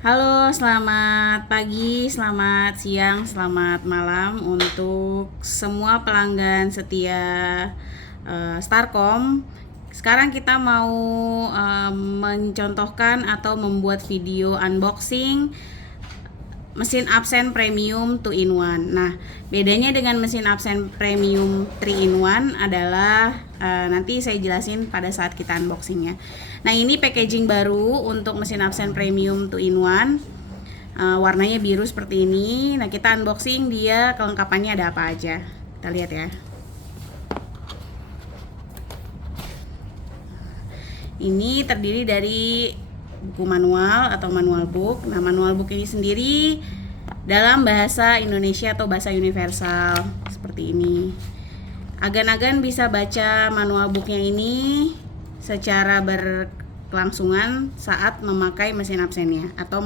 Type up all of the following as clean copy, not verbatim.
Halo, selamat pagi, selamat siang, selamat malam untuk semua pelanggan setia Starcom. Sekarang kita mau mencontohkan atau membuat video unboxing mesin absen premium 2 in 1. Nah, bedanya dengan mesin absen premium 3 in 1 adalah nanti saya jelasin pada saat kita unboxing ya. Nah, ini packaging baru untuk mesin absen premium 2 in 1. Warnanya biru seperti ini. Nah, kita unboxing dia kelengkapannya ada apa aja. Kita lihat ya. Ini terdiri dari buku manual atau manual book. Nah, manual book ini sendiri dalam bahasa Indonesia atau bahasa universal seperti ini. Agan-agan bisa baca manual booknya ini secara berkelangsungan saat memakai mesin absennya atau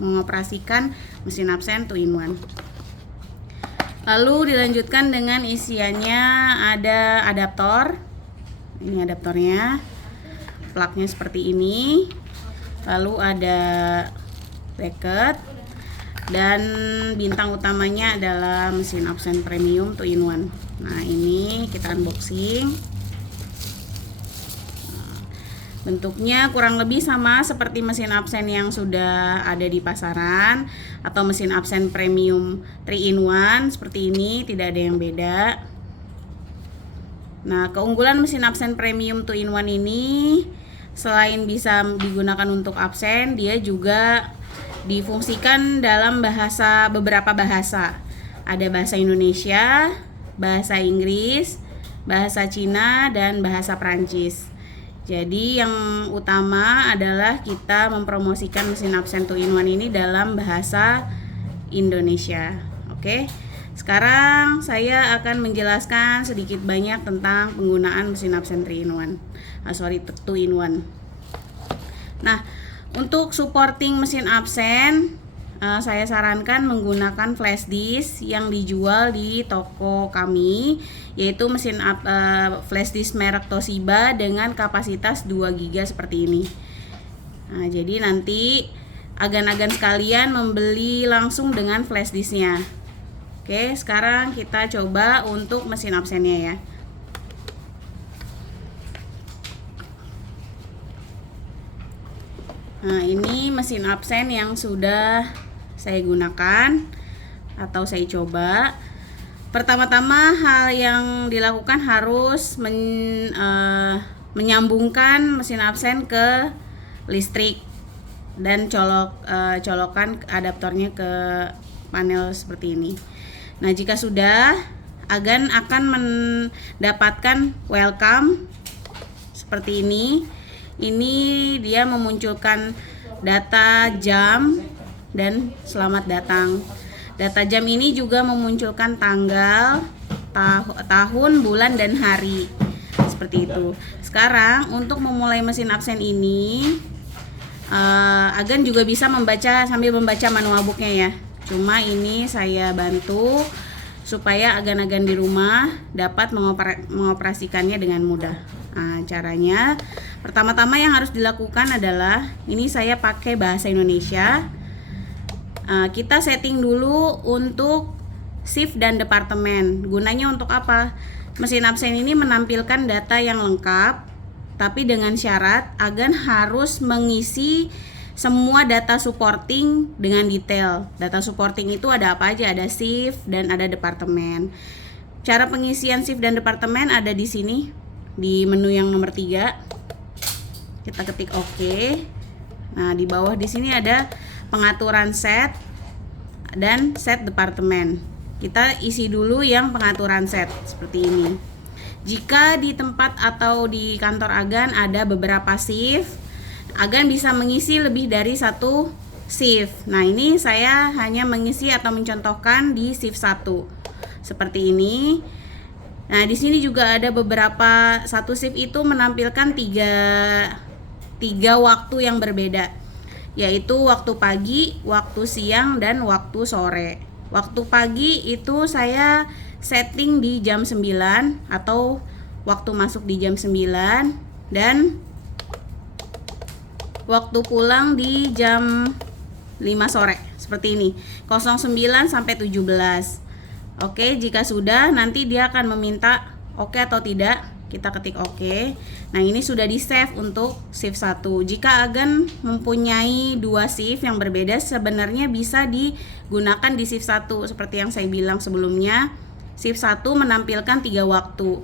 mengoperasikan mesin absen 2 in 1. Lalu dilanjutkan dengan isiannya, ada adaptor. Ini adaptornya. Plugnya seperti ini. Lalu ada bracket dan bintang utamanya adalah mesin absen premium 2 in 1. Nah, ini kita unboxing. Bentuknya kurang lebih sama seperti mesin absen yang sudah ada di pasaran atau mesin absen premium 3 in 1 seperti ini, tidak ada yang beda. Nah, keunggulan mesin absen premium 2 in 1 ini selain bisa digunakan untuk absen, dia juga difungsikan dalam beberapa bahasa. Ada bahasa Indonesia, bahasa Inggris, bahasa Cina, dan bahasa Prancis. Jadi yang utama adalah kita mempromosikan mesin absen 2 in 1 ini dalam bahasa Indonesia. Oke. Sekarang saya akan menjelaskan sedikit banyak tentang penggunaan mesin absen 2 in 1. Nah, untuk supporting mesin absen, saya sarankan menggunakan flash disk yang dijual di toko kami, yaitu mesin flash disk merek Toshiba dengan kapasitas 2 GB seperti ini. Nah, jadi nanti agan-agan sekalian membeli langsung dengan flash disknya. Oke, sekarang kita coba untuk mesin absennya ya. Nah, ini mesin absen yang sudah saya gunakan atau saya coba. Pertama-tama hal yang dilakukan harus menyambungkan mesin absen ke listrik dan colokan adaptornya ke panel seperti ini. Nah, jika sudah, agan akan mendapatkan welcome seperti ini. Ini dia memunculkan data jam dan selamat datang. Data jam ini juga memunculkan tanggal, tahun, bulan, dan hari. Seperti itu. Sekarang untuk memulai mesin absen ini, agan juga bisa sambil membaca manual booknya ya. Cuma ini saya bantu supaya agan-agan di rumah dapat mengoperasikannya dengan mudah. Nah, caranya pertama-tama yang harus dilakukan adalah, ini saya pakai bahasa Indonesia. Kita setting dulu untuk shift dan departemen. Gunanya untuk apa? Mesin absen ini menampilkan data yang lengkap, tapi dengan syarat agan harus mengisi semua data supporting dengan detail. Data supporting itu ada apa aja? Ada shift dan ada departemen. Cara pengisian shift dan departemen ada di sini, di menu yang nomor 3. Kita ketik OK. Nah, di bawah di sini ada pengaturan set dan set departemen. Kita isi dulu yang pengaturan set seperti ini. Jika di tempat atau di kantor agan ada beberapa shift, agan bisa mengisi lebih dari satu shift. Nah, ini saya hanya mengisi atau mencontohkan di shift 1 seperti ini. Nah, di sini juga ada beberapa, satu shift itu menampilkan tiga waktu yang berbeda, yaitu waktu pagi, waktu siang, dan waktu sore. Waktu pagi itu saya setting di jam 9 atau waktu masuk di jam 9, dan waktu pulang di jam sore seperti ini, 09 sampai 17. Oke, jika sudah nanti dia akan meminta oke atau tidak. Kita ketik oke. Nah, ini sudah di save untuk shift 1. Jika agan mempunyai dua shift yang berbeda, sebenarnya bisa digunakan di shift 1 seperti yang saya bilang sebelumnya. Shift 1 menampilkan 3 waktu.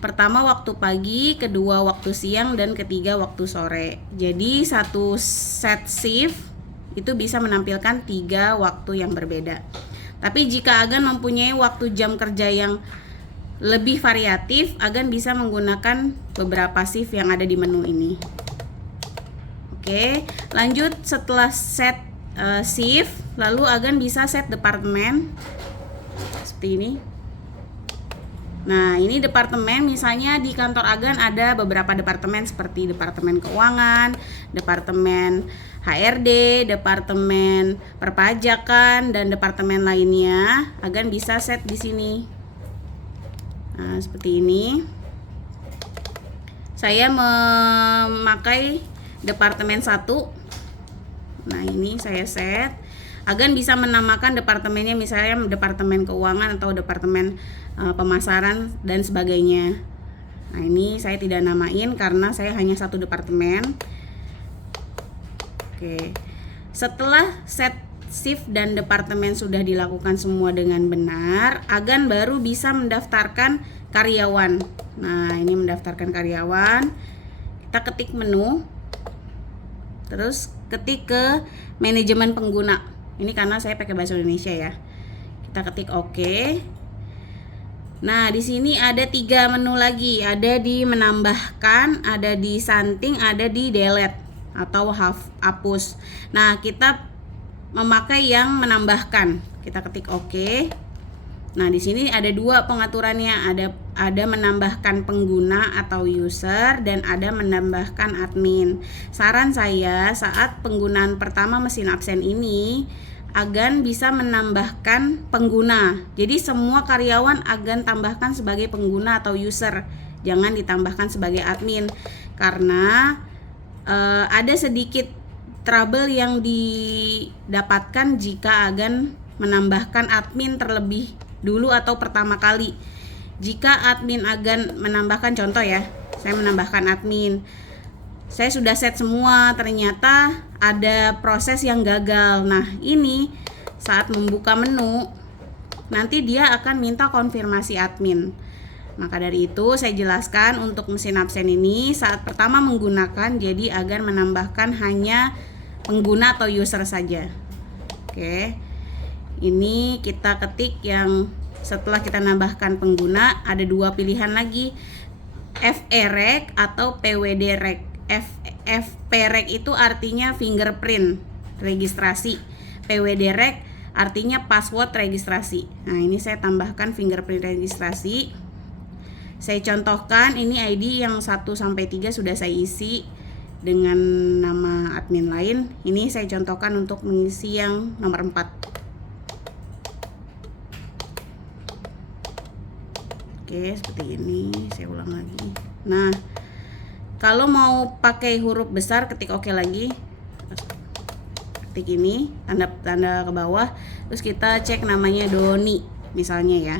Pertama waktu pagi, kedua waktu siang, dan ketiga waktu sore. Jadi satu set shift itu bisa menampilkan 3 waktu yang berbeda. Tapi jika agan mempunyai waktu jam kerja yang lebih variatif, agan bisa menggunakan beberapa shift yang ada di menu ini. Oke, lanjut setelah set shift, lalu agan bisa set departemen seperti ini. Nah, ini departemen, misalnya di kantor agan ada beberapa departemen seperti departemen keuangan, departemen HRD, departemen perpajakan, dan departemen lainnya. Agan bisa set di sini. Nah, seperti ini. Saya memakai departemen 1. Nah, ini saya set. Agan bisa menamakan departemennya, misalnya departemen keuangan atau departemen pemasaran dan sebagainya. Nah, ini saya tidak namain karena saya hanya satu departemen. Oke. Setelah set shift dan departemen sudah dilakukan semua dengan benar, agan baru bisa mendaftarkan karyawan. Nah, ini mendaftarkan karyawan. Kita ketik menu, terus ketik ke manajemen pengguna. Ini karena saya pakai bahasa Indonesia ya. Kita ketik oke. Nah, di sini ada 3 menu lagi. Ada di menambahkan, ada di santing, ada di delete atau hapus. Nah, kita memakai yang menambahkan. Kita ketik oke. Nah, di sini ada 2 pengaturannya, ada menambahkan pengguna atau user dan ada menambahkan admin. Saran saya saat penggunaan pertama mesin absen ini, agan bisa menambahkan pengguna. Jadi semua karyawan agan tambahkan sebagai pengguna atau user, jangan ditambahkan sebagai admin karena ada sedikit trouble yang didapatkan jika agan menambahkan admin terlebih dulu atau pertama kali. Jika admin agan menambahkan, contoh ya, saya menambahkan admin, saya sudah set semua, ternyata ada proses yang gagal. Nah, ini saat membuka menu nanti dia akan minta konfirmasi admin. Maka dari itu saya jelaskan untuk mesin absen ini saat pertama menggunakan, jadi agan menambahkan hanya pengguna atau user saja. Oke, ini kita ketik yang setelah kita nambahkan pengguna, ada 2 pilihan lagi, FE-REC atau PWD-REC. FP-REC itu artinya fingerprint registrasi, PWD-REC artinya password registrasi. Nah, ini saya tambahkan fingerprint registrasi. Saya contohkan, ini ID yang 1 sampai 3 sudah saya isi dengan nama admin lain. Ini saya contohkan untuk mengisi yang nomor 4. Oke, seperti ini. Saya ulang lagi. Nah, kalau mau pakai huruf besar, ketik oke lagi. Ketik ini, tanda ke bawah. Terus kita cek namanya Doni, misalnya ya.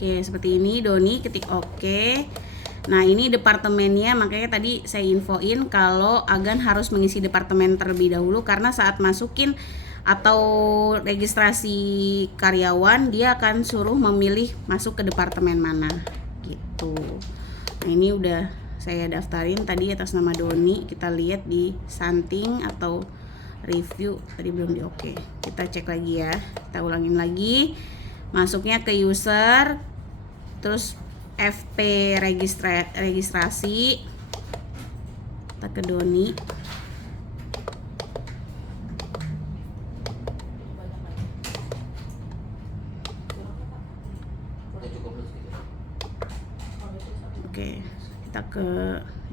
Oke, seperti ini Doni, ketik oke. Nah, ini departemennya, makanya tadi saya infoin kalau agan harus mengisi departemen terlebih dahulu karena saat masukin atau registrasi karyawan dia akan suruh memilih masuk ke departemen mana gitu. Nah, ini udah saya daftarin tadi atas nama Doni. Kita lihat di santing atau review tadi belum di oke. Kita cek lagi ya. Kita ulangin lagi. Masuknya ke user, terus FP registrasi, kita ke Doni. Oke, kita ke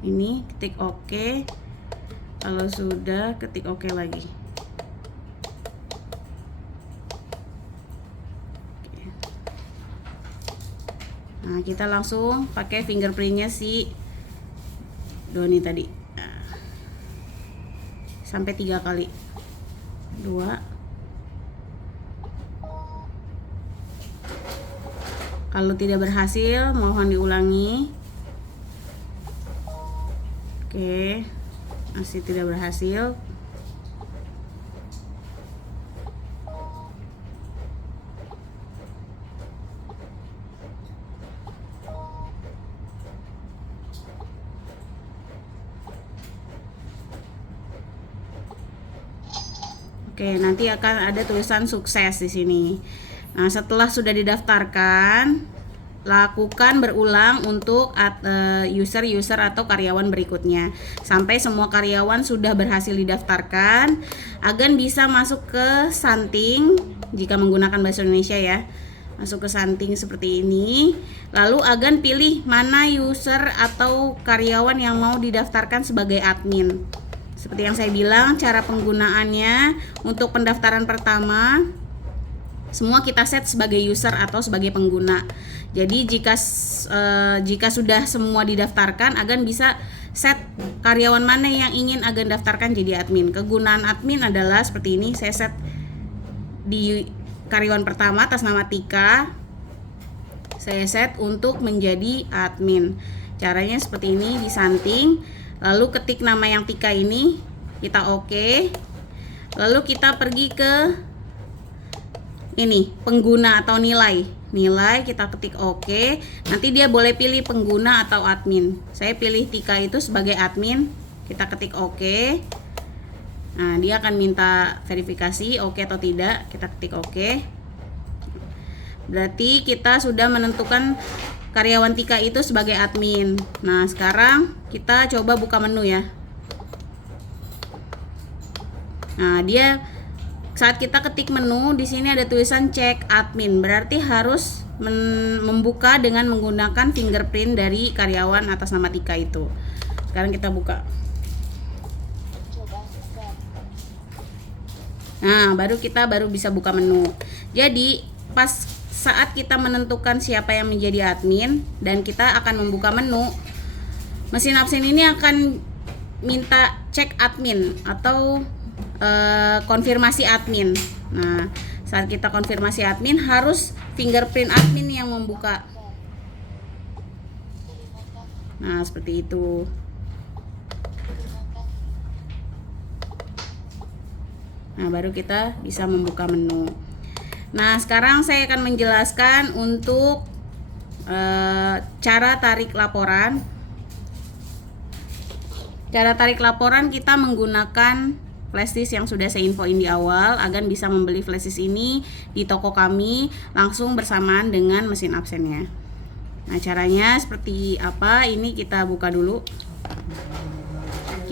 ini, ketik oke. Kalau sudah, ketik oke lagi. Nah, kita langsung pakai fingerprintnya si Doni tadi. Nah, sampai 3 kali. 2. Kalau tidak berhasil, mohon diulangi. Oke, masih tidak berhasil. Oke, nanti akan ada tulisan sukses di sini. Nah, setelah sudah didaftarkan, lakukan berulang untuk user atau karyawan berikutnya sampai semua karyawan sudah berhasil didaftarkan. Agan bisa masuk ke Santing jika menggunakan bahasa Indonesia ya. Masuk ke Santing seperti ini. Lalu Agan pilih mana user atau karyawan yang mau didaftarkan sebagai admin. Seperti yang saya bilang, cara penggunaannya untuk pendaftaran pertama semua kita set sebagai user atau sebagai pengguna. Jadi jika sudah semua didaftarkan, Agan bisa set karyawan mana yang ingin Agan daftarkan jadi admin. Kegunaan admin adalah seperti ini. Saya set di karyawan pertama atas nama Tika. Saya set untuk menjadi admin. Caranya seperti ini, di Santing. Lalu ketik nama yang Tika ini, kita oke. Lalu kita pergi ke ini, pengguna atau nilai. Nilai kita ketik oke. Nanti dia boleh pilih pengguna atau admin. Saya pilih Tika itu sebagai admin. Kita ketik oke. Nah, dia akan minta verifikasi oke atau tidak. Kita ketik oke. Berarti kita sudah menentukan karyawan Tika itu sebagai admin. Nah, sekarang kita coba buka menu ya. Nah, dia saat kita ketik menu, di sini ada tulisan cek admin. Berarti harus membuka dengan menggunakan fingerprint dari karyawan atas nama Tika itu. Sekarang kita buka. Nah, baru bisa buka menu. Jadi, pas saat kita menentukan siapa yang menjadi admin dan kita akan membuka menu, mesin absen ini akan minta cek admin atau konfirmasi admin. Nah, saat kita konfirmasi admin harus fingerprint admin yang membuka. Nah, seperti itu. Nah, baru kita bisa membuka menu. Nah, sekarang saya akan menjelaskan untuk cara tarik laporan. Cara tarik laporan kita menggunakan flashdisk yang sudah saya infoin di awal. Agan bisa membeli flashdisk ini di toko kami langsung bersamaan dengan mesin absennya. Nah, caranya seperti apa? Ini kita buka dulu.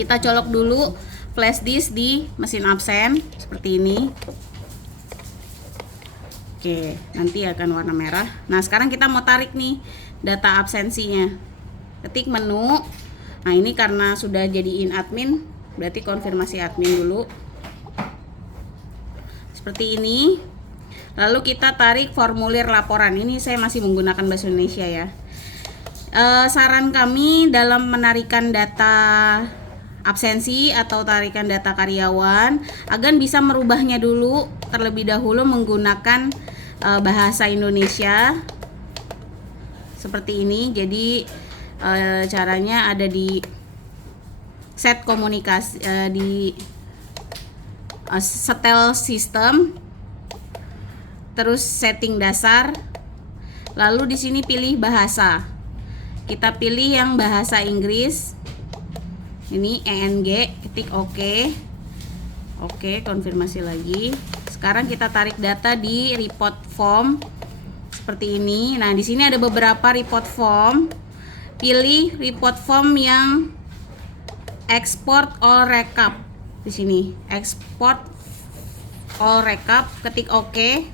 Kita colok dulu flashdisk di mesin absen seperti ini. Oke, nanti akan warna merah. Nah, sekarang kita mau tarik nih data absensinya. Ketik menu. Nah, ini karena sudah jadiin admin, berarti konfirmasi admin dulu. Seperti ini. Lalu kita tarik formulir laporan. Ini saya masih menggunakan bahasa Indonesia ya. Saran kami dalam menarikan data absensi atau tarikan data karyawan, Agan bisa merubahnya dulu terlebih dahulu menggunakan bahasa Indonesia seperti ini. Jadi caranya ada di set komunikasi, di setel sistem, terus setting dasar, lalu di sini pilih bahasa. Kita pilih yang bahasa Inggris. Ini ENG, ketik oke. Oke, konfirmasi lagi. Sekarang kita tarik data di report form seperti ini. Nah, di sini ada beberapa report form. Pilih report form yang export all recap. Di sini, export all recap, ketik oke.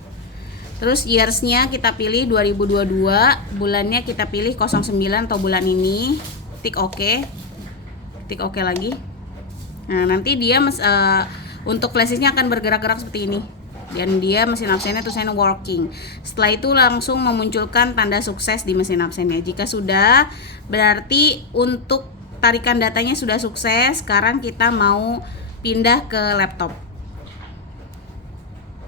Terus years-nya kita pilih 2022, bulannya kita pilih 09 atau bulan ini. Ketik oke. Ketik oke lagi. Nah, nanti dia untuk flashdisknya akan bergerak-gerak seperti ini. dan dia mesin absennya tulisannya working. Setelah itu langsung memunculkan tanda sukses di mesin absennya. Jika sudah, berarti untuk tarikan datanya sudah sukses. Sekarang kita mau pindah ke laptop.